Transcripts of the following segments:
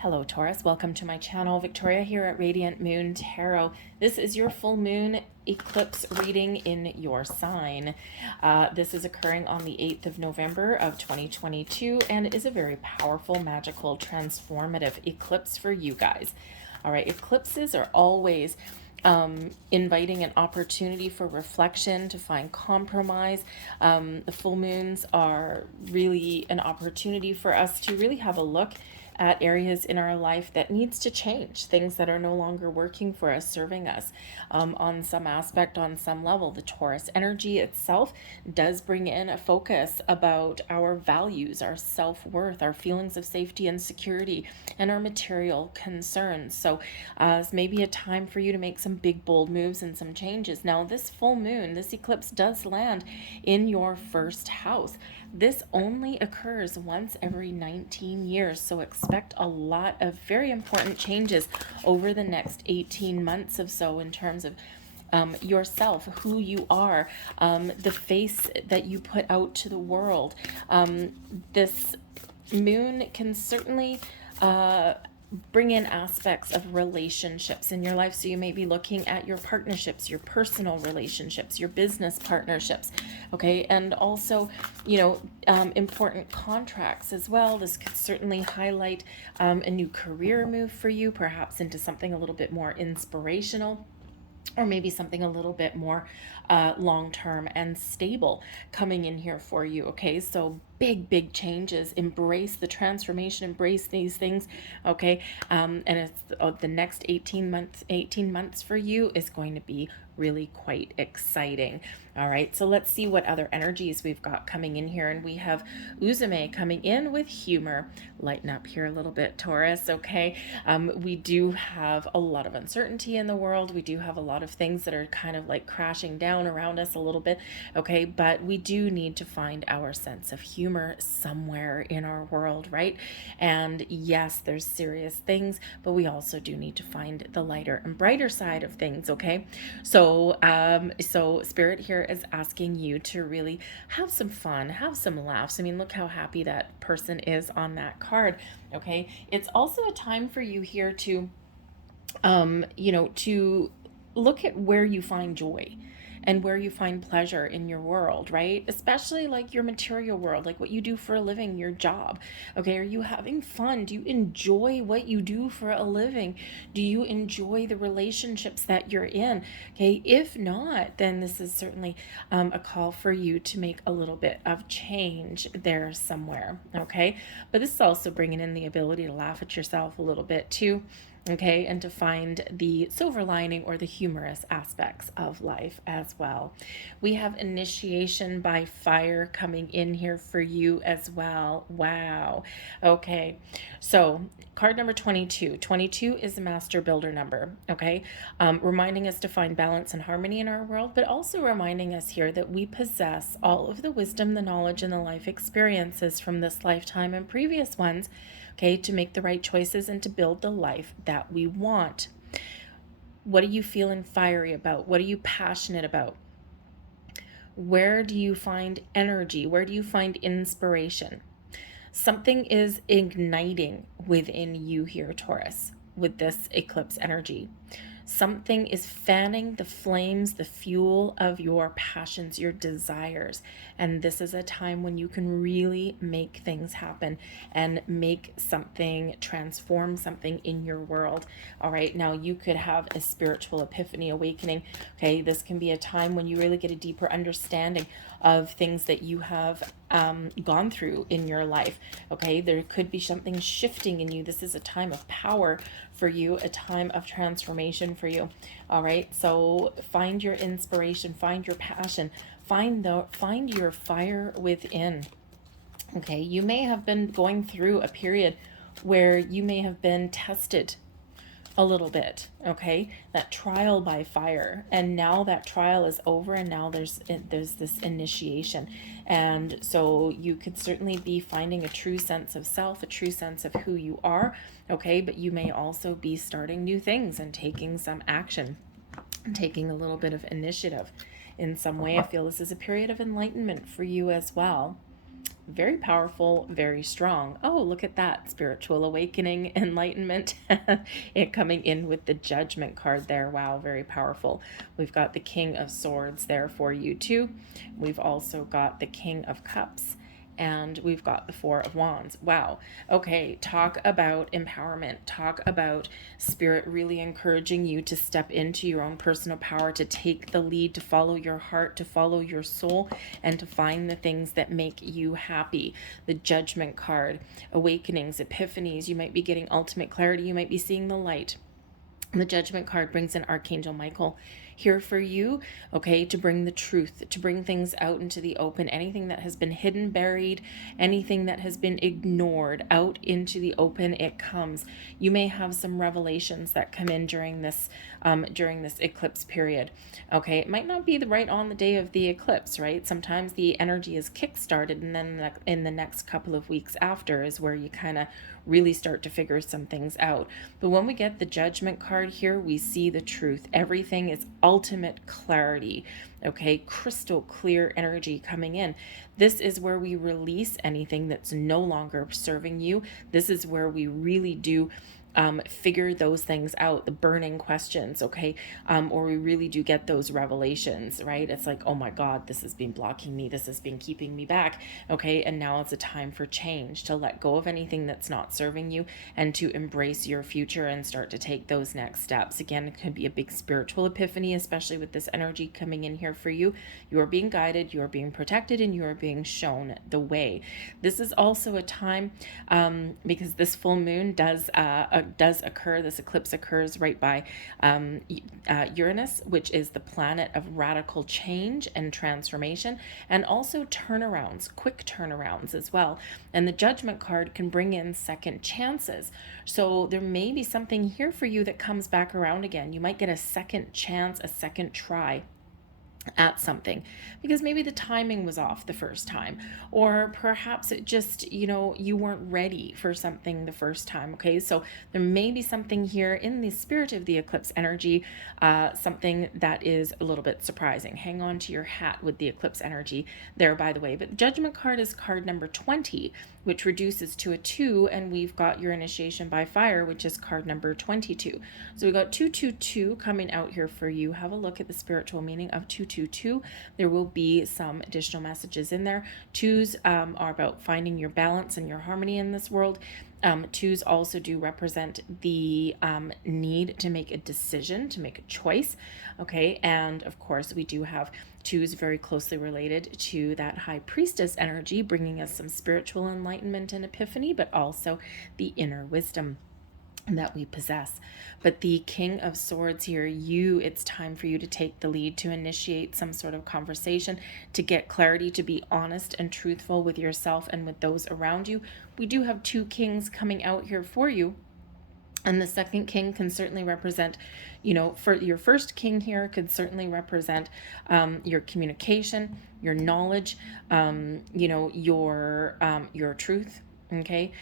Hello Taurus, welcome to my channel. Victoria here at Radiant Moon Tarot. This is your full moon eclipse reading in your sign. This is occurring on the 8th of November of 2022 and is a very powerful, magical, transformative eclipse for you guys. All right, eclipses are always inviting an opportunity for reflection, to find compromise. The full moons are really an opportunity for us to really have a look at areas in our life that needs to change, things that are no longer working for us, serving us on some aspect, on some level. The Taurus energy itself does bring in a focus about our values, our self-worth, our feelings of safety and security, and our material concerns. So it's maybe a time for you to make some big, bold moves and some changes. Now, this full moon, this eclipse does land in your first house. This only occurs once every 19 years, so expect a lot of very important changes over the next 18 months or so in terms of yourself, who you are, the face that you put out to the world. This moon can certainly bring in aspects of relationships in your life. So you may be looking at your partnerships, your personal relationships, your business partnerships, okay? And also, you know, important contracts as well. This could certainly highlight a new career move for you, perhaps into something a little bit more inspirational, or maybe something a little bit more long-term and stable coming in here for you. Okay, so big changes. Embrace the transformation, embrace these things. Okay, and it's the next 18 months for you is going to be really quite exciting. All right, so let's see what other energies we've got coming in here. And we have Uzume coming in with humor. Lighten up here a little bit, Taurus, okay? We do have a lot of uncertainty in the world. We do have a lot of things that are kind of like crashing down around us a little bit, okay? But we do need to find our sense of humor somewhere in our world, right? And yes, there's serious things, but we also do need to find the lighter and brighter side of things, okay? So Spirit here is asking you to really have some fun, have some laughs. I mean, look how happy that person is on that card, okay? It's also a time for you here to, you know, to look at where you find joy and where you find pleasure in your world, right? Especially like your material world, like what you do for a living, your job. Okay, are you having fun? Do you enjoy what you do for a living? Do you enjoy the relationships that you're in? Okay, if not, then this is certainly a call for you to make a little bit of change there somewhere, okay? But this is also bringing in the ability to laugh at yourself a little bit too, okay, and to find the silver lining or the humorous aspects of life as well. We have initiation by fire coming in here for you as well. Wow. Okay, so card number 22. 22 is a master builder number, okay? Reminding us to find balance and harmony in our world, but also reminding us here that we possess all of the wisdom, the knowledge, and the life experiences from this lifetime and previous ones, okay, to make the right choices and to build the life that we want. What are you feeling fiery about? What are you passionate about? Where do you find energy? Where do you find inspiration? Something is igniting within you here, Taurus, with this eclipse energy. Something is fanning the flames, the fuel of your passions, your desires. And this is a time when you can really make things happen and make something, transform something in your world. All right, now you could have a spiritual epiphany, awakening. Okay, this can be a time when you really get a deeper understanding of things that you have gone through in your life. Okay, there could be something shifting in you. This is a time of power for you, a time of transformation for you. All right, so find your inspiration, find your passion, find your fire within. Okay, you may have been going through a period where you may have been tested a little bit, okay, that trial by fire, and now that trial is over, and now there's this initiation. And so you could certainly be finding a true sense of self, a true sense of who you are, okay, but you may also be starting new things and taking some action, taking a little bit of initiative in some way. I feel this is a period of enlightenment for you as well. very powerful, very strong. Oh, look at that. Spiritual awakening, enlightenment, it coming in with the Judgment card there. Wow, very powerful. We've got the King of Swords there for you too. We've also got the King of Cups, and we've got the Four of Wands. Wow. Okay, talk about empowerment. Talk about Spirit really encouraging you to step into your own personal power, to take the lead, to follow your heart, to follow your soul, and to find the things that make you happy. The Judgment card, awakenings, epiphanies. You might be getting ultimate clarity. You might be seeing the light. The Judgment card brings in Archangel Michael here for you, okay, to bring the truth, to bring things out into the open, anything that has been hidden, buried, anything that has been ignored, out into the open it comes. You may have some revelations that come in during this eclipse period, okay. It might not be right on the day of the eclipse, right? Sometimes the energy is kick-started, and then in the next couple of weeks after is where you kind of really start to figure some things out. But when we get the Judgment card here, we see the truth. Everything is ultimate clarity, okay? Crystal clear energy coming in. This is where we release anything that's no longer serving you. This is where we really do figure those things out, the burning questions, okay? Or we really do get those revelations, right? It's like, oh my God, this has been blocking me. This has been keeping me back, okay? And now it's a time for change, to let go of anything that's not serving you and to embrace your future and start to take those next steps. Again, it could be a big spiritual epiphany, especially with this energy coming in here for you. You are being guided, you are being protected, and you are being shown the way. This is also a time, because this full moon does occur, this eclipse occurs right by Uranus, which is the planet of radical change and transformation, and also turnarounds, quick turnarounds as well. And the Judgment card can bring in second chances. So there may be something here for you that comes back around again. You might get a second chance, a second try at something, because maybe the timing was off the first time, or perhaps it just, you weren't ready for something the first time, okay? So there may be something here in the spirit of the eclipse energy, something that is a little bit surprising. Hang on to your hat with the eclipse energy there, by the way. But the Judgment card is card number 20, which reduces to a 2, and we've got your initiation by fire, which is card number 22. So we got 222 coming out here for you. Have a look at the spiritual meaning of 222. There will be some additional messages in there. Twos are about finding your balance and your harmony in this world. Twos also do represent the need to make a decision, to make a choice, okay? And of course, we do have twos very closely related to that High Priestess energy, bringing us some spiritual enlightenment and epiphany, but also the inner wisdom that we possess. But the King of Swords here, it's time for you to take the lead, to initiate some sort of conversation, to get clarity, to be honest and truthful with yourself and with those around you. We do have two kings coming out here for you. And the second king can certainly represent, for your first king here could certainly represent your communication, your knowledge, your truth, okay,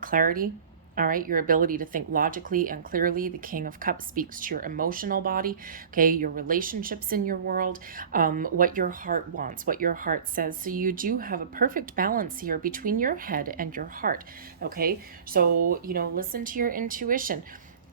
clarity. All right, your ability to think logically and clearly. The King of Cups speaks to your emotional body, okay, your relationships in your world, what your heart wants, what your heart says. So you do have a perfect balance here between your head and your heart, okay? So, listen to your intuition.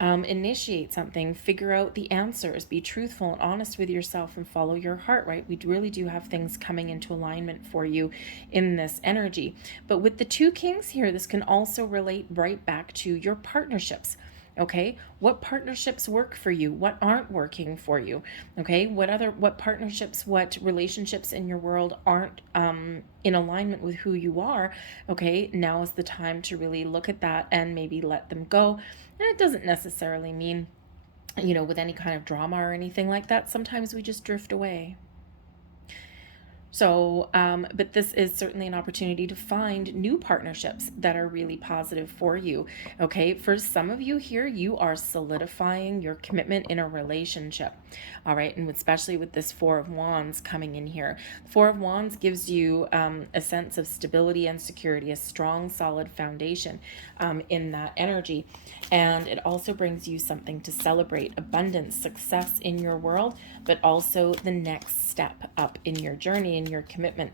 Initiate something, figure out the answers, be truthful and honest with yourself, and follow your heart, right? We really do have things coming into alignment for you in this energy. But with the two kings here, this can also relate right back to your partnerships. Okay, what partnerships work for you? What aren't working for you? Okay, what partnerships, what relationships in your world aren't in alignment with who you are? Okay, now is the time to really look at that and maybe let them go. And it doesn't necessarily mean, with any kind of drama or anything like that. Sometimes we just drift away. So, but this is certainly an opportunity to find new partnerships that are really positive for you. Okay, for some of you here, you are solidifying your commitment in a relationship. All right, and especially with this Four of Wands coming in here. Four of Wands gives you a sense of stability and security, a strong, solid foundation in that energy. And it also brings you something to celebrate: abundance, success in your world, but also the next step up in your journey, in your commitment.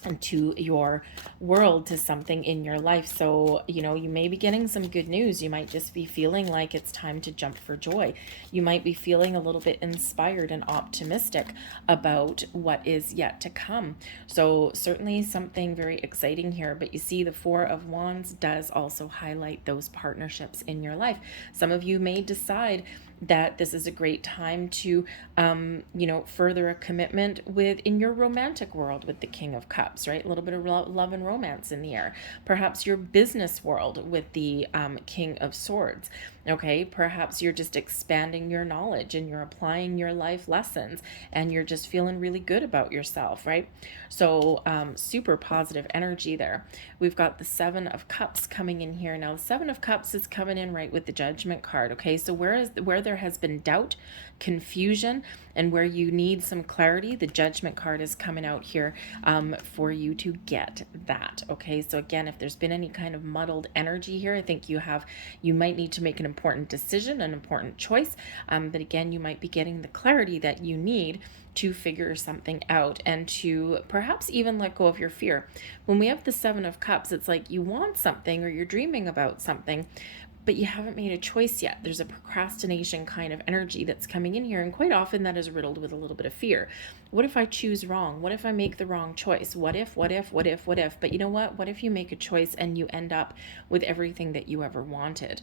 to your world, to something in your life. So, you know, you may be getting some good news. You might just be feeling like it's time to jump for joy. You might be feeling a little bit inspired and optimistic about what is yet to come. So certainly something very exciting here. But you see, the Four of Wands does also highlight those partnerships in your life. Some of you may decide that this is a great time to, you know, further a commitment in your romantic world with the King of Cups, right? A little bit of love and romance in the air. Perhaps your business world with the King of Swords. Okay, perhaps you're just expanding your knowledge and you're applying your life lessons and you're just feeling really good about yourself, right? So super positive energy there. We've got the Seven of Cups coming in here. Now, the Seven of Cups is coming in right with the Judgment card, okay? So where there has been doubt, confusion, and where you need some clarity, the Judgment card is coming out here for you to get that, okay? So again, if there's been any kind of muddled energy here, I think you might need to make an important decision, an important choice, but again, you might be getting the clarity that you need to figure something out and to perhaps even let go of your fear. When we have the Seven of Cups, it's like you want something or you're dreaming about something, but you haven't made a choice yet. There's a procrastination kind of energy that's coming in here, and quite often that is riddled with a little bit of fear. What if I choose wrong? What if I make the wrong choice? What if? But you know what? What if you make a choice and you end up with everything that you ever wanted?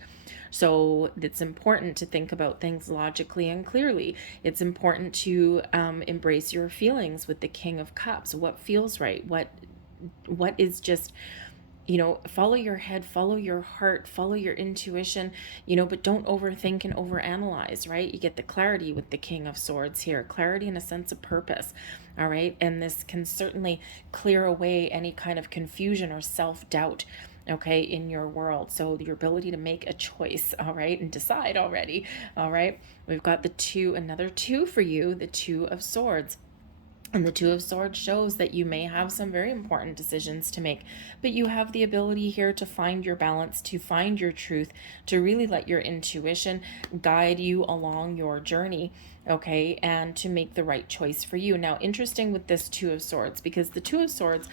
So it's important to think about things logically and clearly. It's important to embrace your feelings with the King of Cups. What feels right? What is just, you know, follow your head, follow your heart, follow your intuition, you know, but don't overthink and overanalyze, right? You get the clarity with the King of Swords here, clarity and a sense of purpose, all right? And this can certainly clear away any kind of confusion or self-doubt, okay, in your world. So your ability to make a choice, all right, and decide already, all right? We've got another two for you, the Two of Swords. And the Two of Swords shows that you may have some very important decisions to make, but you have the ability here to find your balance, to find your truth, to really let your intuition guide you along your journey, okay, and to make the right choice for you. Now, interesting with this Two of Swords, because the Two of Swords,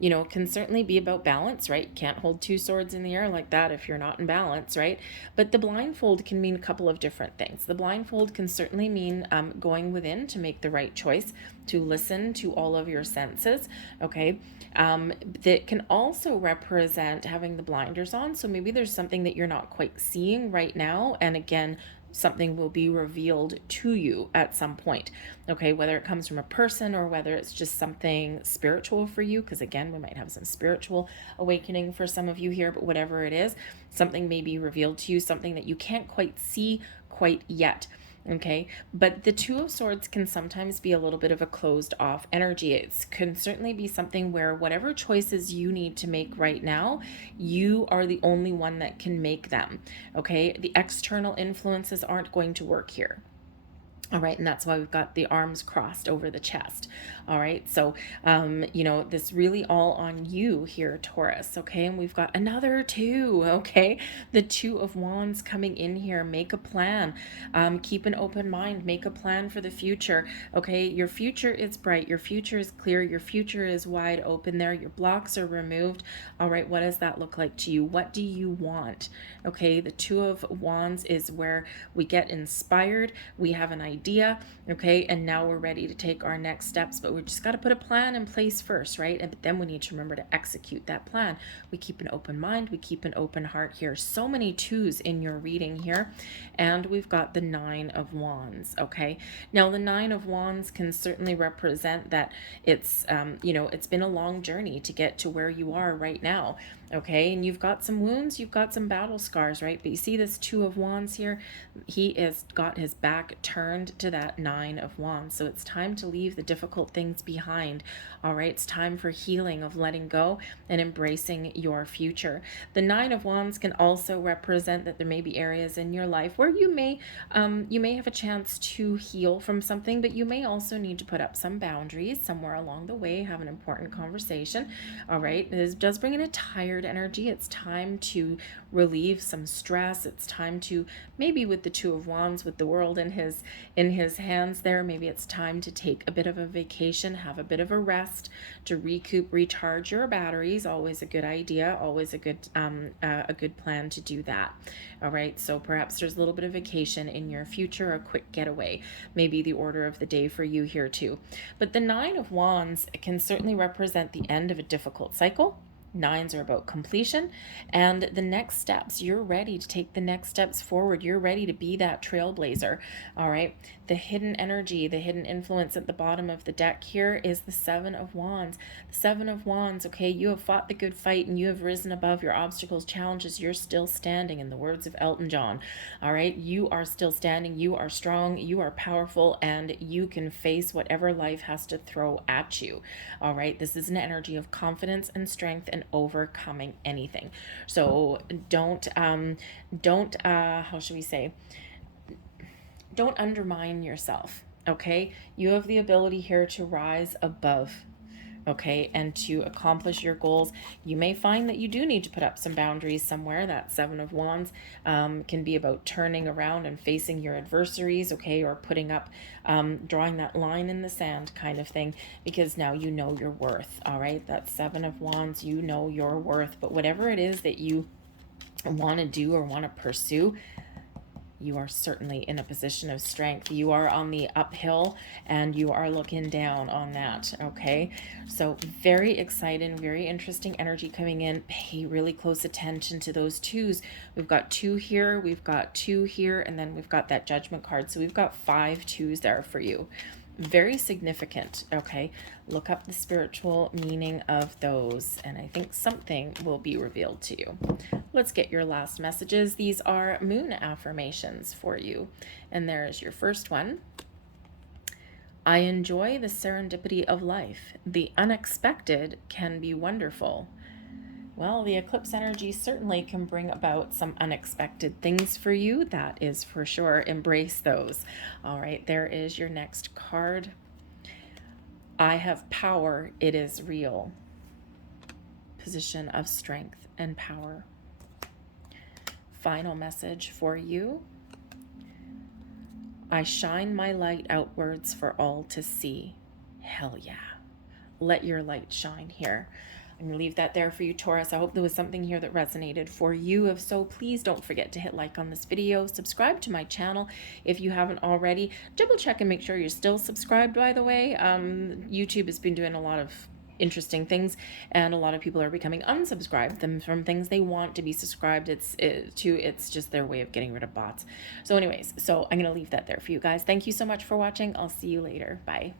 you know, can certainly be about balance, right? You can't hold two swords in the air like that if you're not in balance, right? But the blindfold can mean a couple of different things. The blindfold can certainly mean going within to make the right choice, to listen to all of your senses, okay? That can also represent having the blinders on. So maybe there's something that you're not quite seeing right now. And again, something will be revealed to you at some point, okay, whether it comes from a person or whether it's just something spiritual for you, because again, we might have some spiritual awakening for some of you here, but whatever it is, something may be revealed to you, something that you can't quite see quite yet. Okay, but the Two of Swords can sometimes be a little bit of a closed off energy. It can certainly be something where whatever choices you need to make right now, you are the only one that can make them. Okay, the external influences aren't going to work here. All right, and that's why we've got the arms crossed over the chest. All right, so, you know, this really all on you here, Taurus, okay? And we've got another two, okay? The Two of Wands coming in here. Make a plan. Keep an open mind. Make a plan for the future, okay? Your future is bright. Your future is clear. Your future is wide open there. Your blocks are removed. All right, what does that look like to you? What do you want? Okay, the Two of Wands is where we get inspired. We have an idea, okay, and now we're ready to take our next steps, but we just got to put a plan in place first, right? And but then we need to remember to execute that plan. We keep an open mind, we keep an open heart here. So many twos in your reading here, and we've got the Nine of Wands, okay? Now the Nine of Wands can certainly represent that it's you know, it's been a long journey to get to where you are right now, okay? And you've got some wounds, you've got some battle scars, right? But you see this Two of Wands here, he has got his back turned to that Nine of Wands. So it's time to leave the difficult things behind, all right? It's time for healing, of letting go and embracing your future. The Nine of Wands can also represent that there may be areas in your life where you may have a chance to heal from something, but you may also need to put up some boundaries somewhere along the way, have an important conversation, all right? This does bring in a tired energy. It's time to relieve some stress. It's time to, maybe with the Two of Wands, with the world in in his hands there. Maybe it's time to take a bit of a vacation, have a bit of a rest, to recoup, recharge your batteries. Always a good idea, always a good plan to do that. All right, so perhaps there's a little bit of vacation in your future, a quick getaway, maybe the order of the day for you here too. But the Nine of Wands can certainly represent the end of a difficult cycle. Nines are about completion and the next steps. You're ready to take the next steps forward. You're ready to be that trailblazer. All right. The hidden energy, the hidden influence at the bottom of the deck here is the Seven of Wands. The Seven of Wands, okay, you have fought the good fight and you have risen above your obstacles, challenges. You're still standing, in the words of Elton John. All right. You are still standing. You are strong. You are powerful, and you can face whatever life has to throw at you. All right. This is an energy of confidence and strength and overcoming anything. So don't how should we say, don't undermine yourself. Okay, you have the ability here to rise above, okay, and to accomplish your goals. You may find that you do need to put up some boundaries somewhere. That Seven of Wands can be about turning around and facing your adversaries, okay, or putting up, drawing that line in the sand kind of thing, because now you know your worth. All right, that Seven of Wands, you know your worth. But whatever it is that you want to do or want to pursue, you are certainly in a position of strength. You are on the uphill and you are looking down on that, okay? So very exciting, very interesting energy coming in. Pay really close attention to those twos. We've got two here, we've got two here, and then we've got that Judgment card. So we've got 5 twos there for you. Very significant, okay? Look up the spiritual meaning of those, and I think something will be revealed to you. Let's get your last messages. These are moon affirmations for you, and there is your first one. I enjoy the serendipity of life. The unexpected can be wonderful. Well, the eclipse energy certainly can bring about some unexpected things for you. That is for sure. Embrace those. All right, there is your next card. I have power. It is real. Position of strength and power. Final message for you. I shine my light outwards for all to see. Hell yeah. Let your light shine here. I'm going to leave that there for you, Taurus. I hope there was something here that resonated for you. If so, please don't forget to hit like on this video. Subscribe to my channel if you haven't already. Double check and make sure you're still subscribed, by the way. YouTube has been doing a lot of interesting things, and a lot of people are becoming unsubscribed from things they want to be subscribed to. It's just their way of getting rid of bots. So anyways, so I'm going to leave that there for you guys. Thank you so much for watching. I'll see you later. Bye.